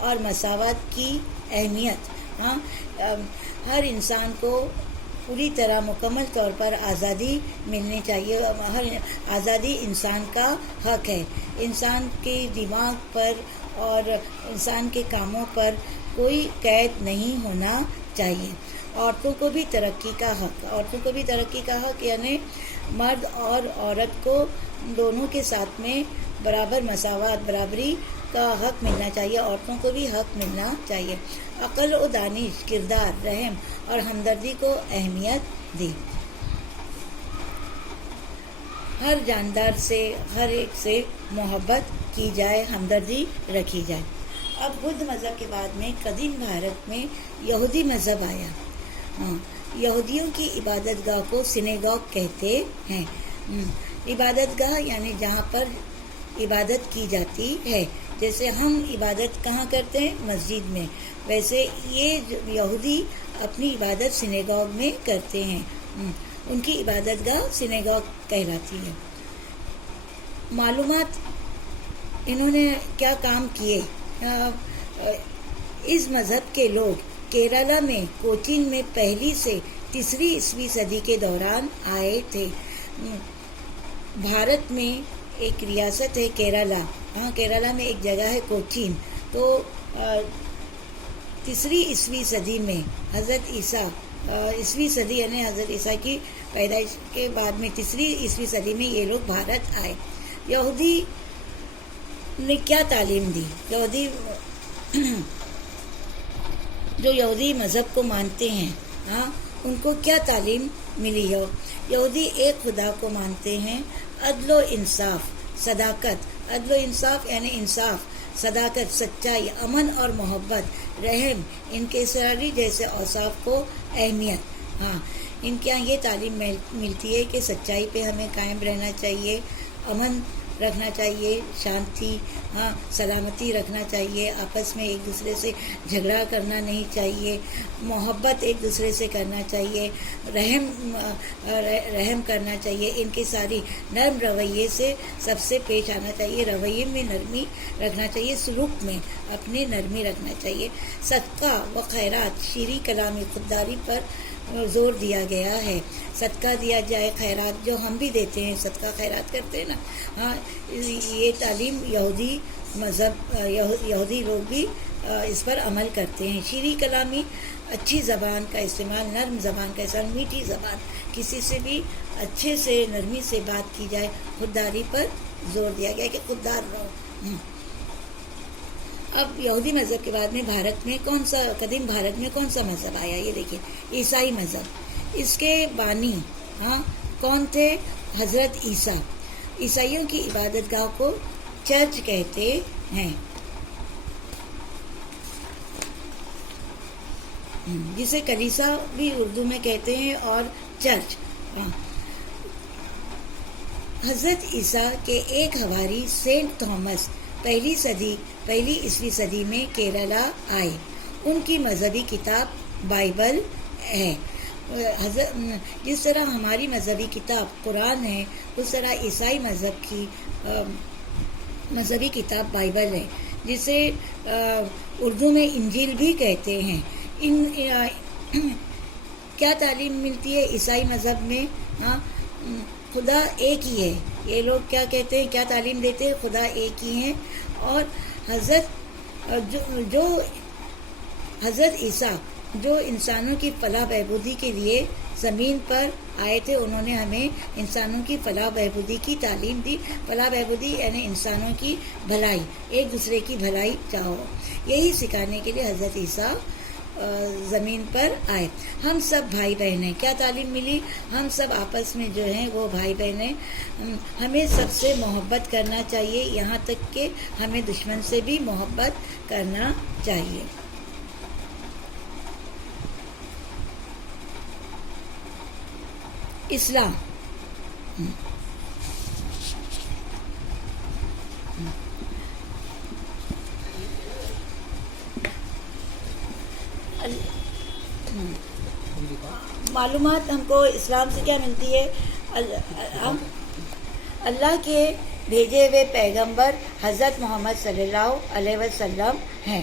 اور مساوات کی اہمیت. ہر انسان کو پوری طرح مکمل طور پر آزادی ملنی چاہیے. ہر آزادی انسان کا حق ہے. انسان کے دماغ پر اور انسان کے کاموں پر کوئی قید نہیں ہونا چاہیے. عورتوں کو بھی ترقی کا حق یعنی مرد اور عورت کو دونوں کے ساتھ میں برابر مساوات برابری کا حق ملنا چاہیے. عورتوں کو بھی حق ملنا چاہیے. عقل و دانش، کردار، رحم اور ہمدردی کو اہمیت دی. ہر جاندار سے، ہر ایک سے محبت کی جائے، ہمدردی رکھی جائے. اب بدھ مذہب کے بعد میں قدیم بھارت میں یہودی مذہب آیا. یہودیوں کی عبادت گاہ کو سینیگاگ کہتے ہیں. عبادت گاہ یعنی جہاں پر عبادت کی جاتی ہے. جیسے ہم عبادت کہاں کرتے ہیں؟ مسجد میں. ویسے یہ یہودی اپنی عبادت سینیگاگ میں کرتے ہیں. ان کی عبادت گاہ سینیگاگ کہلاتی ہے. معلومات انہوں نے کیا کام کیے. اس مذہب کے لوگ کیرالہ میں کوچین میں پہلی سے تیسری عیسوی صدی کے دوران آئے تھے. بھارت میں ایک ریاست ہے کیرالہ. کیرالہ میں ایک جگہ ہے کوچین. تو تیسری عیسوی صدی میں حضرت عیسیٰ، عیسوی صدی یعنی حضرت عیسیٰ کی پیدائش کے بعد میں تیسری عیسوی صدی میں یہ لوگ بھارت آئے. یہودی نے کیا تعلیم دی؟ جو یہودی مذہب کو مانتے ہیں ان کو کیا تعلیم ملی ہے؟ یہودی ایک خدا کو مانتے ہیں. عدل و انصاف، صداقت. عدل و انصاف یعنی انصاف، صداقت، سچائی، امن اور محبت، رحم، انکساری جیسے اوصاف کو اہمیت. ان کے یہاں یہ تعلیم ملتی ہے کہ سچائی پہ ہمیں قائم رہنا چاہیے، امن رکھنا چاہیے، شانتی، سلامتی رکھنا چاہیے، آپس میں ایک دوسرے سے جھگڑا کرنا نہیں چاہیے، محبت ایک دوسرے سے کرنا چاہیے، رحم کرنا چاہیے، ان کے ساری نرم رویے سے سب سے پیش آنا چاہیے، رویے میں نرمی رکھنا چاہیے، سلوک میں اپنے نرمی رکھنا چاہیے. صدقہ و خیرات، شیریں کلامی، خودداری پر زور دیا گیا ہے. صدقہ دیا جائے، خیرات جو ہم بھی دیتے ہیں، صدقہ خیرات کرتے ہیں نا. یہ تعلیم یہودی مذہب، یہودی لوگ بھی اس پر عمل کرتے ہیں. شیریں کلامی، اچھی زبان کا استعمال، نرم زبان کا استعمال، میٹھی زبان، کسی سے بھی اچھے سے نرمی سے بات کی جائے. خودداری پر زور دیا گیا کہ خوددار رہو. اب یہودی مذہب کے بعد میں بھارت میں قدیم بھارت میں کون سا مذہب آیا؟ یہ دیکھیے، عیسائی مذہب. اس کے بانی کون تھے؟ حضرت عیسیٰ. عیسائیوں کی عبادت گاہ کو چرچ کہتے ہیں، جسے کلیسا بھی اردو میں کہتے ہیں اور چرچ. حضرت عیسیٰ کے ایک حواری سینٹ تھامس پہلی عیسوی صدی میں کیرالہ آئے. ان کی مذہبی کتاب بائبل ہے. جس طرح ہماری مذہبی کتاب قرآن ہے، اس طرح عیسائی مذہب کی مذہبی کتاب بائبل ہے، جسے اردو میں انجیل بھی کہتے ہیں. کیا تعلیم ملتی ہے عیسائی مذہب میں؟ خدا ایک ہی ہے. یہ لوگ کیا کہتے ہیں، کیا تعلیم دیتے ہیں؟ خدا ایک ہی ہے. اور حضرت عیسیٰ جو انسانوں کی فلاح بہبودی کے لیے زمین پر آئے تھے، انہوں نے ہمیں انسانوں کی فلاح بہبودی کی تعلیم دی. فلاح بہبودی یعنی انسانوں کی بھلائی، ایک دوسرے کی بھلائی چاہو. یہی سکھانے کے لیے حضرت عیسیٰ زمین پر آئے. ہم سب بھائی بہن ہیں. کیا تعلیم ملی؟ ہم سب آپس میں جو ہیں وہ بھائی بہن ہیں. ہمیں سب سے محبت کرنا چاہیے، یہاں تک کہ ہمیں دشمن سے بھی محبت کرنا چاہیے. اسلام. معلومات ہم کو اسلام سے کیا ملتی ہے؟ ہم اللہ کے بھیجے ہوئے پیغمبر حضرت محمد صلی اللہ علیہ وسلم ہیں.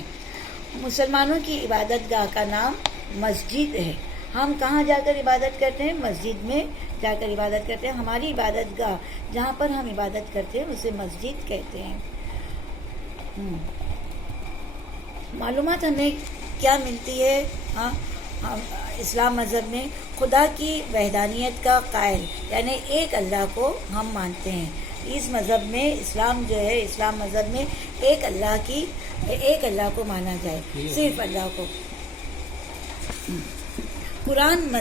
مسلمانوں کی عبادت گاہ کا نام مسجد ہے. ہم کہاں جا کر عبادت کرتے ہیں؟ مسجد میں جا کر عبادت کرتے ہیں. ہماری عبادت گاہ جہاں پر ہم عبادت کرتے ہیں اسے مسجد کہتے ہیں. معلومات ہمیں کیا ملتی ہے؟ اسلام مذہب میں خدا کی وحدانیت کا قائل، یعنی ایک اللہ کو ہم مانتے ہیں. اس مذہب میں اسلام جو ہے، اسلام مذہب میں ایک اللہ کو مانا جائے، صرف اللہ کو. قرآن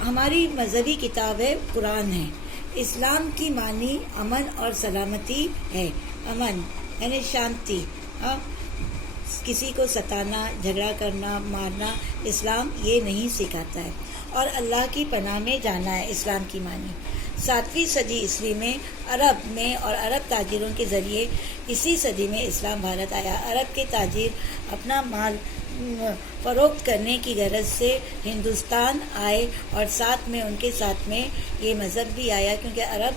ہماری مذہبی کتاب ہے، قرآن ہے. اسلام کی معنی امن اور سلامتی ہے. امن یعنی شانتی. کسی کو ستانا، جھگڑا کرنا، مارنا اسلام یہ نہیں سکھاتا ہے. اور اللہ کی پناہ میں جانا ہے اسلام کی معنی. 7ویں صدی عیسوی میں عرب میں اور عرب تاجروں کے ذریعے اسی صدی میں اسلام بھارت آیا. عرب کے تاجر اپنا مال فروخت کرنے کی غرض سے ہندوستان آئے اور ساتھ میں ان کے ساتھ میں یہ مذہب بھی آیا، کیونکہ عرب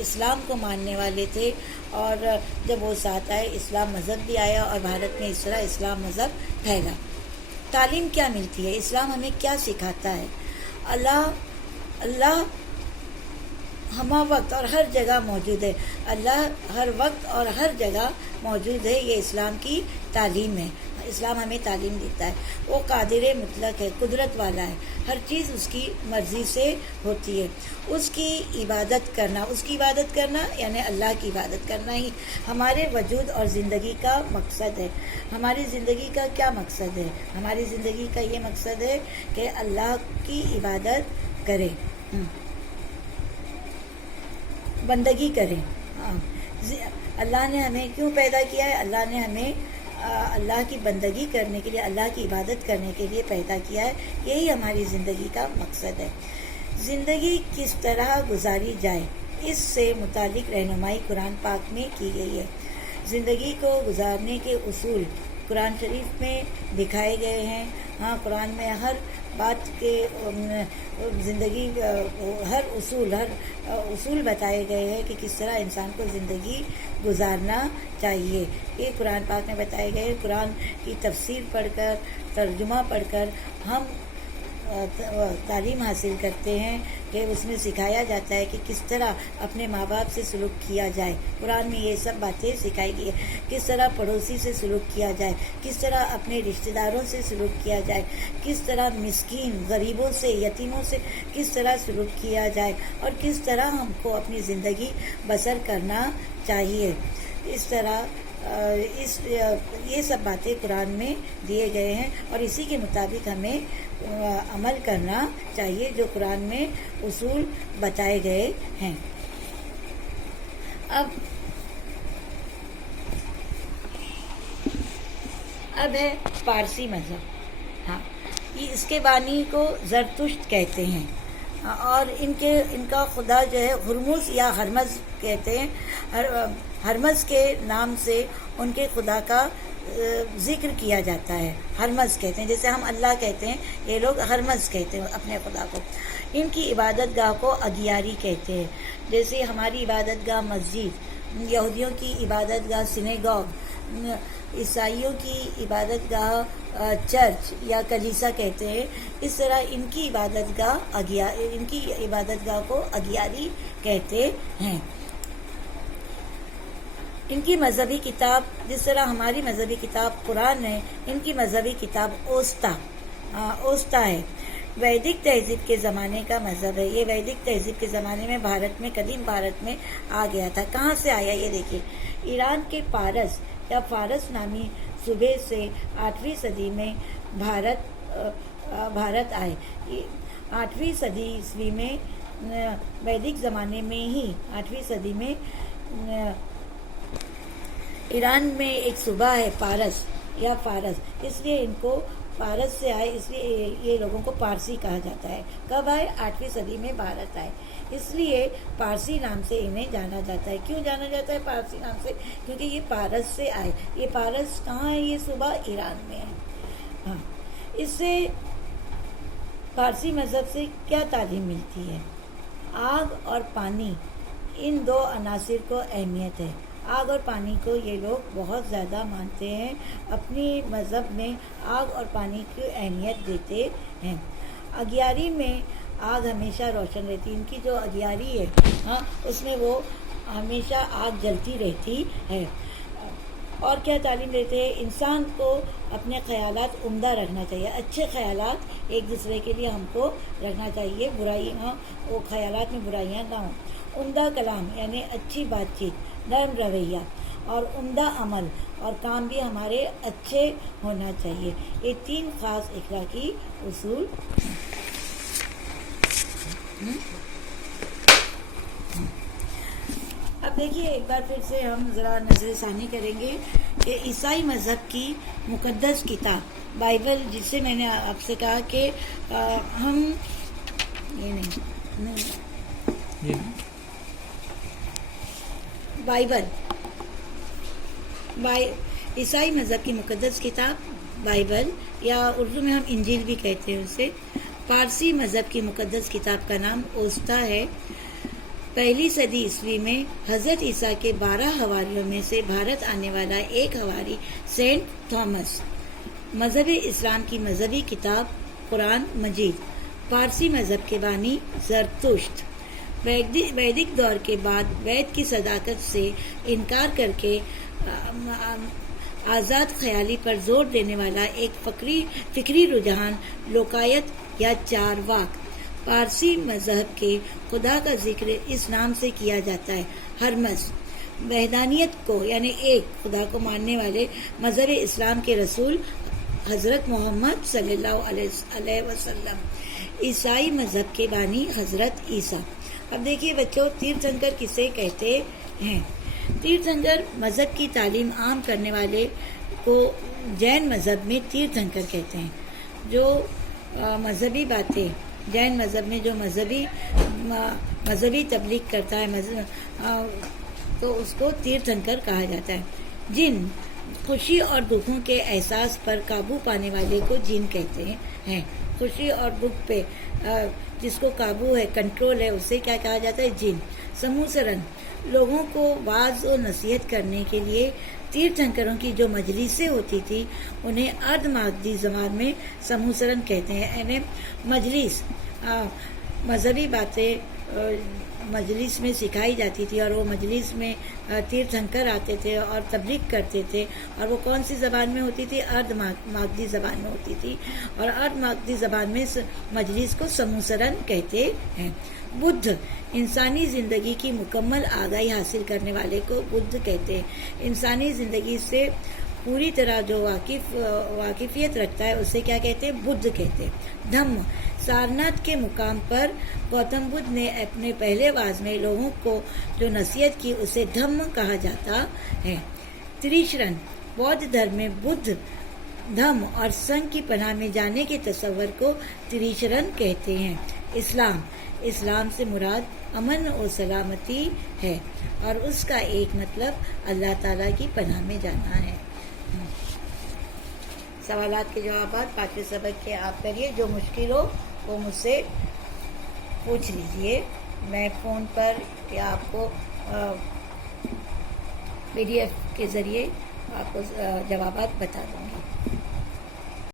اسلام کو ماننے والے تھے. اور جب وہ ساتھ آئے اسلام مذہب بھی آیا اور بھارت میں اس طرح اسلام مذہب پھیلا. تعلیم کیا ملتی ہے؟ اسلام ہمیں کیا سکھاتا ہے؟ اللہ ہمہ وقت اور ہر جگہ موجود ہے. اللہ ہر وقت اور ہر جگہ موجود ہے. یہ اسلام کی تعلیم ہے. اسلام ہمیں تعلیم دیتا ہے. وہ قادر مطلق ہے، قدرت والا ہے. ہر چیز اس کی مرضی سے ہوتی ہے. اس کی عبادت کرنا یعنی اللہ کی عبادت کرنا ہی ہمارے وجود اور زندگی کا مقصد ہے. ہماری زندگی کا کیا مقصد ہے؟ ہماری زندگی کا یہ مقصد ہے کہ اللہ کی عبادت کریں، بندگی کریں. اللہ نے ہمیں کیوں پیدا کیا ہے؟ اللہ نے ہمیں اللہ کی بندگی کرنے کے لیے، اللہ کی عبادت کرنے کے لیے پیدا کیا ہے. یہی ہماری زندگی کا مقصد ہے. زندگی کس طرح گزاری جائے، اس سے متعلق رہنمائی قرآن پاک میں کی گئی ہے. زندگی کو گزارنے کے اصول قرآن شریف میں دکھائے گئے ہیں. قرآن میں ہر بات کے زندگی ہر اصول بتائے گئے ہیں کہ کس طرح انسان کو زندگی گزارنا چاہیے. یہ قرآن پاک میں بتائے گئے ہیں. قرآن کی تفسیر پڑھ کر، ترجمہ پڑھ کر ہم تعلیم حاصل کرتے ہیں کہ اس میں سکھایا جاتا ہے کہ کس طرح اپنے ماں باپ سے سلوک کیا جائے. قرآن میں یہ سب باتیں سکھائی گئی ہیں. کس طرح پڑوسی سے سلوک کیا جائے، کس طرح اپنے رشتہ داروں سے سلوک کیا جائے، کس طرح مسکین، غریبوں سے، یتیموں سے کس طرح سلوک کیا جائے، اور کس طرح ہم کو اپنی زندگی بسر کرنا چاہیے. اس طرح یہ سب باتیں قرآن میں دیے گئے ہیں اور اسی کے مطابق ہمیں عمل کرنا چاہیے جو قرآن میں اصول بتائے گئے ہیں. اب ہے پارسی مذہب. اس کے بانی کو زرتشت کہتے ہیں اور ان کا خدا جو ہے ہرمز یا ہرمز کہتے ہیں. ہرمز کے نام سے ان کے خدا کا ذکر کیا جاتا ہے. ہرمز کہتے ہیں، جیسے ہم اللہ کہتے ہیں، یہ لوگ ہرمز کہتے ہیں اپنے خدا کو. ان کی عبادت گاہ کو اگیاری کہتے ہیں. جیسے ہماری عبادت گاہ مسجد، یہودیوں کی عبادت گاہ سینیگوگ، عیسائیوں کی عبادت گاہ چرچ یا کلیسا کہتے ہیں. اس طرح ان کی عبادت گاہ کو اگیاری کہتے ہیں. ان کی مذہبی کتاب، جس طرح ہماری مذہبی کتاب قرآن ہے، ان کی مذہبی کتاب اوستا ہے. ویدک تہذیب کے زمانے کا مذہب ہے. یہ ویدک تہذیب کے زمانے میں قدیم بھارت میں آ گیا تھا. کہاں سے آیا یہ دیکھیے. ایران کے پارس یا فارس نامی صوبے سے 8ویں صدی میں بھارت آئے. 8ویں صدی عیسوی میں ویدک زمانے میں ہی 8ویں صدی میں ایران میں ایک صوبہ ہے پارس یا فارس، اس لیے ان کو پارس سے آئے، اس لیے یہ لوگوں کو پارسی کہا جاتا ہے. کب آئے؟ 8ویں صدی میں بھارت آئے، اس لیے پارسی نام سے انہیں جانا جاتا ہے. کیوں جانا جاتا ہے پارسی نام سے؟ کیونکہ یہ پارس سے آئے. یہ پارس کہاں ہے؟ یہ صوبہ ایران میں ہے. اس سے پارسی مذہب سے کیا تعلیم ملتی ہے؟ آگ اور پانی، ان دو عناصر کو اہمیت ہے. آگ اور پانی کو یہ لوگ بہت زیادہ مانتے ہیں، اپنی مذہب میں آگ اور پانی کی اہمیت دیتے ہیں۔ اگیاری میں آگ ہمیشہ روشن رہتی، ان کی جو اگیاری ہے اس میں وہ ہمیشہ آگ جلتی رہتی ہے۔ اور کیا تعلیم دیتے ہیں؟ انسان کو اپنے خیالات عمدہ رکھنا چاہیے، اچھے خیالات ایک دوسرے کے لیے ہم کو رکھنا چاہیے، برائیاں وہ خیالات میں برائیاں نہ ہوں۔ عمدہ کلام یعنی اچھی بات چیت، نرم رویہ اور عمدہ عمل اور کام بھی ہمارے اچھے ہونا چاہیے۔ یہ 3 خاص اخلاقی اصول اب دیکھیے ایک بار پھر سے ہم ذرا نظر ثانی کریں گے کہ عیسائی مذہب کی مقدس کتاب بائبل، جس سے میں نے آپ سے کہا کہ ہم بائبل عیسائی مذہب کی مقدس کتاب بائبل، یا اردو میں ہم انجیل بھی کہتے ہیں اسے، پارسی مذہب کی مقدس کتاب کا نام اوسطا ہے۔ 1 صدی عیسوی میں حضرت عیسیٰ کے 12 حواریوں میں سے بھارت آنے والا ایک حواری سینٹ تھامس۔ مذہب اسلام کی مذہبی کتاب قرآن مجید۔ پارسی مذہب کے بانی زرتشت۔ ویدک دور کے بعد وید کی صداقت سے انکار کر کے آزاد خیالی پر زور دینے والا ایک فکری رجحان لوکایت یا چارواک۔ پارسی مذہب کے خدا کا ذکر اس نام سے کیا جاتا ہے، ہرمس۔ وحدانیت کو یعنی ایک خدا کو ماننے والے مذہب اسلام کے رسول حضرت محمد صلی اللہ علیہ وسلم۔ عیسائی مذہب کے بانی حضرت عیسیٰ۔ اب دیکھیے بچوں، تیرتھنکر کسے کہتے ہیں؟ تیرتھنکر مذہب کی تعلیم عام کرنے والے کو جین مذہب میں تیرتھنکر کہتے ہیں۔ جو مذہبی باتیں جین مذہب میں جو مذہبی تبلیغ کرتا ہے تو اس کو تیرتھنکر کہا جاتا ہے۔ جن خوشی اور دکھوں کے احساس پر قابو پانے والے کو جن کہتے ہیں۔ خوشی اور دکھ پہ جس کو قابو ہے، کنٹرول ہے، اسے کیا کہا جاتا ہے؟ جن۔ سموسرن لوگوں کو واعظ و نصیحت کرنے کے لیے تیرتھنکروں کی جو مجلسیں ہوتی تھی انہیں ارد ماگدی زبان میں سموسرن کہتے ہیں۔ یعنی مجلس، مذہبی باتیں مجلس میں سکھائی جاتی تھی، اور وہ مجلس میں تیرتھنکر آتے تھے اور تبلیغ کرتے تھے، اور وہ کون سی زبان میں ہوتی تھی؟ ارد ماگدی زبان میں ہوتی تھی، اور ارد ماگدی زبان میں مجلس کو سموسرن کہتے ہیں۔ بدھ انسانی زندگی کی مکمل آگاہی حاصل کرنے والے کو بدھ کہتے ہیں۔ انسانی زندگی سے پوری طرح جو واقفیت رکھتا ہے اسے کیا کہتے ہیں؟ بدھ کہتے ہیں۔ دھم سارناتھ کے مقام پر گوتم بدھ نے اپنے پہلے واعظ میں لوگوں کو جو نصیحت کی اسے دھم کہا جاتا ہے۔ تریشرن بودھ دھرم میں بدھ دھم اور سنگ کی پناہ میں جانے کے تصور کو تریشرن کہتے ہیں۔ اسلام سے مراد امن و سلامتی ہے، اور اس کا ایک مطلب اللہ تعالیٰ کی پناہ میں جانا ہے۔ سوالات کے جوابات 5ویں سبق کے آپ کریے، جو مشکل ہو وہ مجھ سے پوچھ لیجئے، میں فون پر یا آپ کو PDF کے ذریعے آپ کو جوابات بتا دوں گی۔